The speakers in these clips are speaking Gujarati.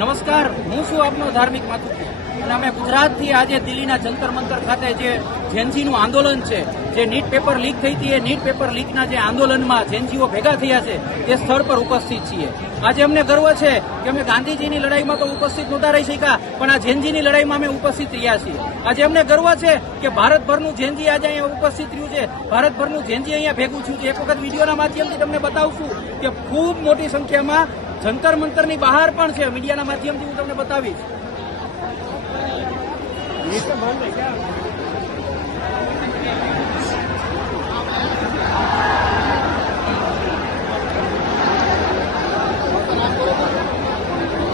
નમસ્કાર, હું છું આપનો ધાર્મિક માતુજી અને અમે ગુજરાતથી આજે દિલ્હીના જંતર મંતર ખાતે જે જેનજીનું આંદોલન છે, જે નીટ પેપર લીક થઈ હતી, એ નીટ પેપર લીકના જે આંદોલનમાં જેનજીઓ ભેગા થયા છે તે સ્થળ પર ઉપસ્થિત છીએ. આજે અમને ગર્વ છે કે અમે ગાંધીજીની લડાઈમાં તો ઉપસ્થિત નહોતા રહી શક્યા, પણ આ જેનજીની લડાઈમાં અમે ઉપસ્થિત રહ્યા છીએ. આજે અમને ગર્વ છે કે ભારતભરનું જેનજી આજે અહીંયા ઉપસ્થિત રહ્યું છે, ભારતભરનું જેનજી અહીંયા ભેગું થયું છે. એક વખત વિડીયોના માધ્યમથી તમને બતાવશું કે ખૂબ મોટી સંખ્યામાં જંતર મંતરની બહાર પણ છે. મીડિયાના માધ્યમથી હું તમને બતાવીશ.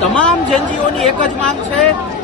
તમામ જેનજીઓની એક જ માંગ છે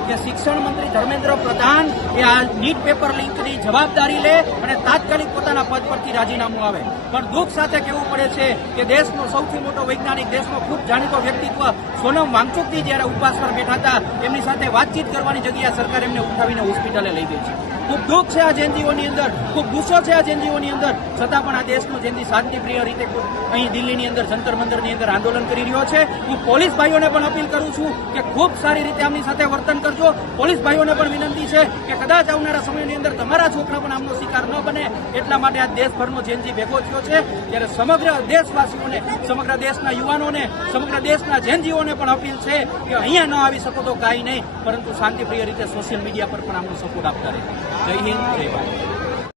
કે શિક્ષણ મંત્રી ધર્મેન્દ્ર પ્રધાન એ આ નીટ પેપર લીકની જવાબદારી લે અને તાત્કાલિક પોતાના પદ પરથી રાજીનામું આવે. પણ દુઃખ સાથે કહેવું પડે છે કે દેશનો સૌથી મોટો વૈજ્ઞાનિક, દેશનો ખૂબ જાણીતો વ્યક્તિત્વ સોનમ વાંગચુકજી જ્યારે ઉપવાસ પર બેઠા હતા, એમની સાથે વાતચીત કરવાની જગ્યાએ સરકાર એમને ઉઠાવીને હોસ્પિટલે લઈ ગઈ છે. ખૂબ દુઃખ છે આ જેનજીઓની અંદર, ખૂબ ગુસ્સો છે આ જેનજીઓની અંદર. છતાં પણ આ દેશનો જેનજી શાંતિપ્રિય રીતે અહીં દિલ્હીની અંદર જંતર મંતરની અંદર આંદોલન કરી રહ્યો છે. હું પોલીસ ભાઈઓને પણ અપીલ કરું છું કે ખૂબ સારી રીતે આમની સાથે વર્તન કરજો. પોલીસ ભાઈઓને પણ વિનંતી છે કે કદાચ આવનારા સમયની અંદર તમારા છોકરા પણ આમનો શિકાર ન બને, એટલા માટે આ દેશભરનો જેનજી ભેગો થયો છે. ત્યારે સમગ્ર દેશવાસીઓને, સમગ્ર દેશના યુવાનોને, સમગ્ર દેશના જેનજીઓને પણ અપીલ છે કે અહીંયા ન આવી શકો તો કાંઈ નહીં, પરંતુ શાંતિપ્રિય રીતે સોશિયલ મીડિયા પર પણ આમનો સપોર્ટ આપતા રહે. જય હિન્દ, જય ભારત.